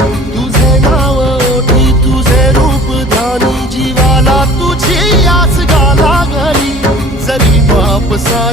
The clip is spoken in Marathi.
तुझे नाव ओठी तुझे रूप ध्यानी जीवाला तुझी आस गा लागली जरी बाप सा